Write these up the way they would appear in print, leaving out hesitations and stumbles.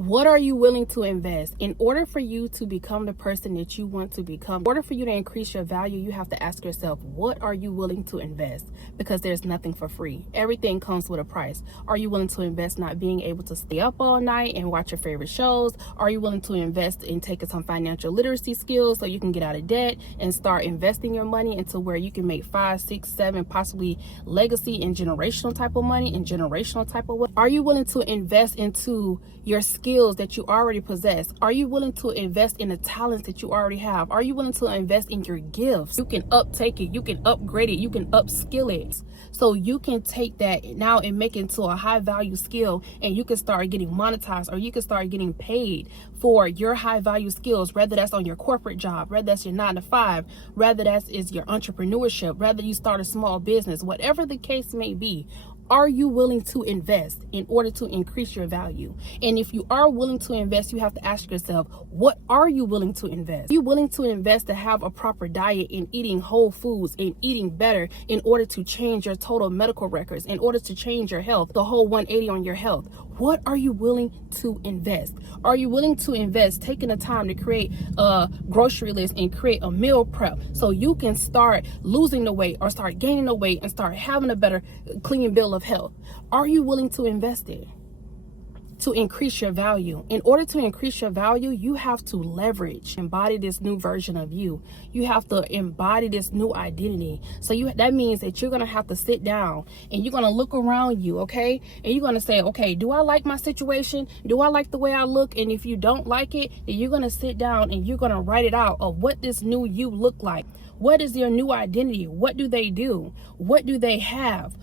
What are you willing to invest? In order for you to become the person that you want to become, in order for you to increase your value, you have to ask yourself, what are you willing to invest? Because there's nothing for free. Everything comes with a price. Are you willing to invest not being able to stay up all night and watch your favorite shows? Are you willing to invest in taking some financial literacy skills so you can get out of debt and start investing your money into where you can make 5, 6, 7, possibly legacy and generational type of money and generational type of wealth? Are you willing to invest into your skills that you already possess? Are you willing to invest in the talents that you already have? Are you willing to invest in your gifts? You can uptake it, you can upgrade it, you can upskill it. So you can take that now and make it into a high value skill, and you can start getting monetized, or you can start getting paid for your high value skills, whether that's on your corporate job, whether that's your 9 to 5, whether that is your entrepreneurship, whether you start a small business, whatever the case may be. Are you willing to invest in order to increase your value? And if you are willing to invest, you have to ask yourself, what are you willing to invest? Are you willing to invest to have a proper diet in eating whole foods and eating better in order to change your total medical records, in order to change your health, the whole 180 on your health? What are you willing to invest? Are you willing to invest taking the time to create a grocery list and create a meal prep so you can start losing the weight or start gaining the weight and start having a better clean bill of health? Are you willing to invest it to increase your value? In order to increase your value, you have to embody this new version of you. You have to embody this new identity. So that means that you're going to have to sit down and you're going to look around you, okay? And you're going to say, okay, do I like my situation? Do I like the way I look? And if you don't like it, then you're going to sit down and you're going to write it out of what this new you look like. What is your new identity? What do they do? What do they have?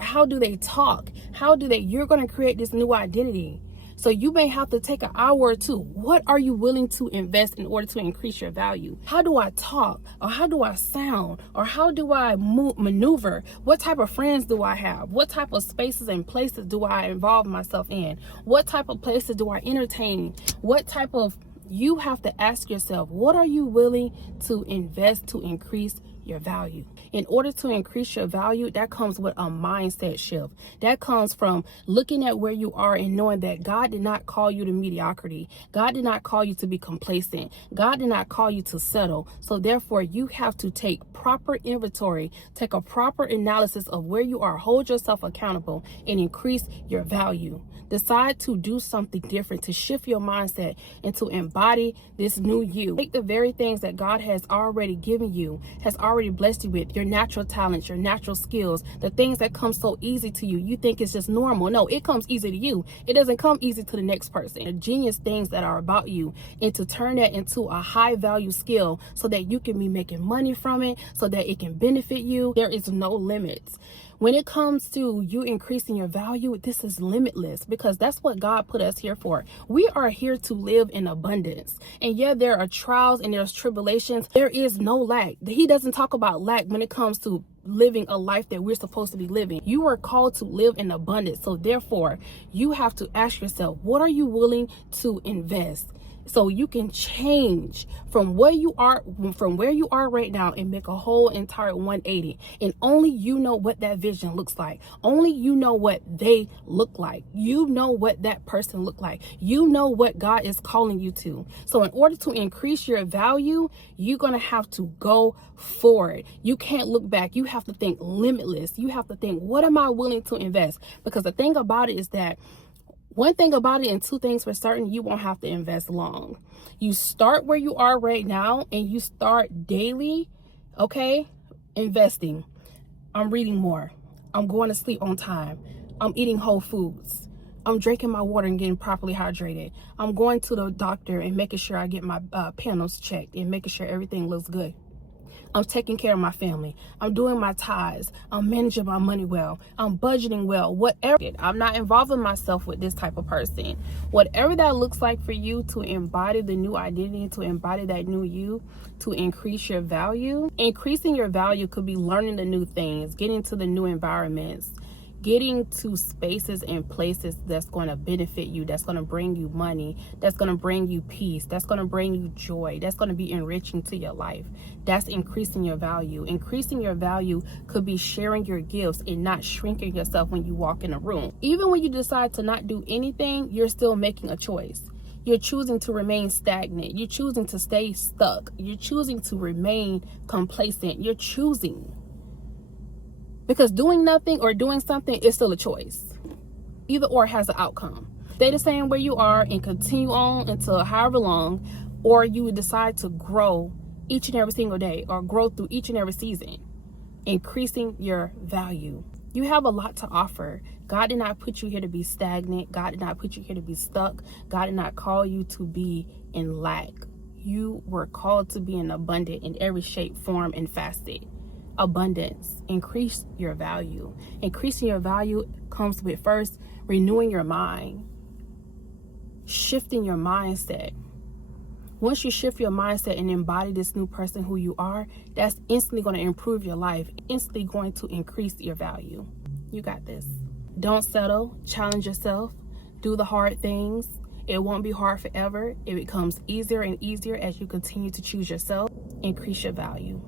How do they talk? You're going to create this new identity. So you may have to take an hour or two. What are you willing to invest in order to increase your value? How do I talk? Or how do I sound? Or how do I maneuver? What type of friends do I have? What type of spaces and places do I involve myself in? What type of places do I entertain? You have to ask yourself, what are you willing to invest to increase your value? In order to increase your value, that comes with a mindset shift. That comes from looking at where you are and knowing that God did not call you to mediocrity. God did not call you to be complacent. God did not call you to settle. So therefore, you have to take proper inventory, take a proper analysis of where you are, hold yourself accountable, and increase your value. Decide to do something different, to shift your mindset and to embody this new you. Take the very things that God has already given you, has already blessed you with, your natural talents, your natural skills, the things that come so easy to you. You think it's just normal. No, it comes easy to you. It doesn't come easy to the next person. The genius things that are about you, and to turn that into a high value skill so that you can be making money from it, so that it can benefit you. There is no limits. When it comes to you increasing your value, this is limitless, because that's what God put us here for. We are here to live in abundance. And yeah, there are trials and there's tribulations. There is no lack. He doesn't talk about lack when it comes to living a life that we're supposed to be living. You are called to live in abundance. So therefore, you have to ask yourself, what are you willing to invest? So you can change from where you are right now and make a whole entire 180. And only you know what that vision looks like. Only you know what they look like. You know what that person look like. You know what God is calling you to. So in order to increase your value, you're going to have to go forward. You can't look back. You have to think limitless. You have to think, what am I willing to invest? Because the thing about it is that one thing about it, and two things for certain, you won't have to invest long. You start where you are right now and you start daily, okay, investing. I'm reading more. I'm going to sleep on time. I'm eating whole foods. I'm drinking my water and getting properly hydrated. I'm going to the doctor and making sure I get my panels checked and making sure everything looks good. I'm taking care of my family. I'm doing my tithes. I'm managing my money well. I'm budgeting well. Whatever. I'm not involving myself with this type of person. Whatever that looks like for you to embody the new identity, to embody that new you, to increase your value. Increasing your value could be learning the new things, getting to the new environments, Getting to spaces and places that's going to benefit you, that's going to bring you money, that's going to bring you peace, that's going to bring you joy, that's going to be enriching to your life. That's increasing your value. Increasing your value could be sharing your gifts and not shrinking yourself when you walk in a room. Even when you decide to not do anything, you're still making a choice. You're choosing to remain stagnant. You're choosing to stay stuck. You're choosing to remain complacent. You're choosing. Because doing nothing or doing something is still a choice. Either or has an outcome. Stay the same where you are and continue on until however long, or you would decide to grow each and every single day or grow through each and every season, increasing your value. You have a lot to offer. God did not put you here to be stagnant. God did not put you here to be stuck. God did not call you to be in lack. You were called to be in abundant in every shape, form, and facet. Abundance. Increase your value. Increasing your value comes with first renewing your mind, shifting your mindset. Once you shift your mindset and embody this new person who you are, that's instantly going to improve your life, instantly going to increase your value. You got this. Don't settle. Challenge yourself. Do the hard things. It won't be hard forever. It becomes easier and easier as you continue to choose yourself. Increase your value.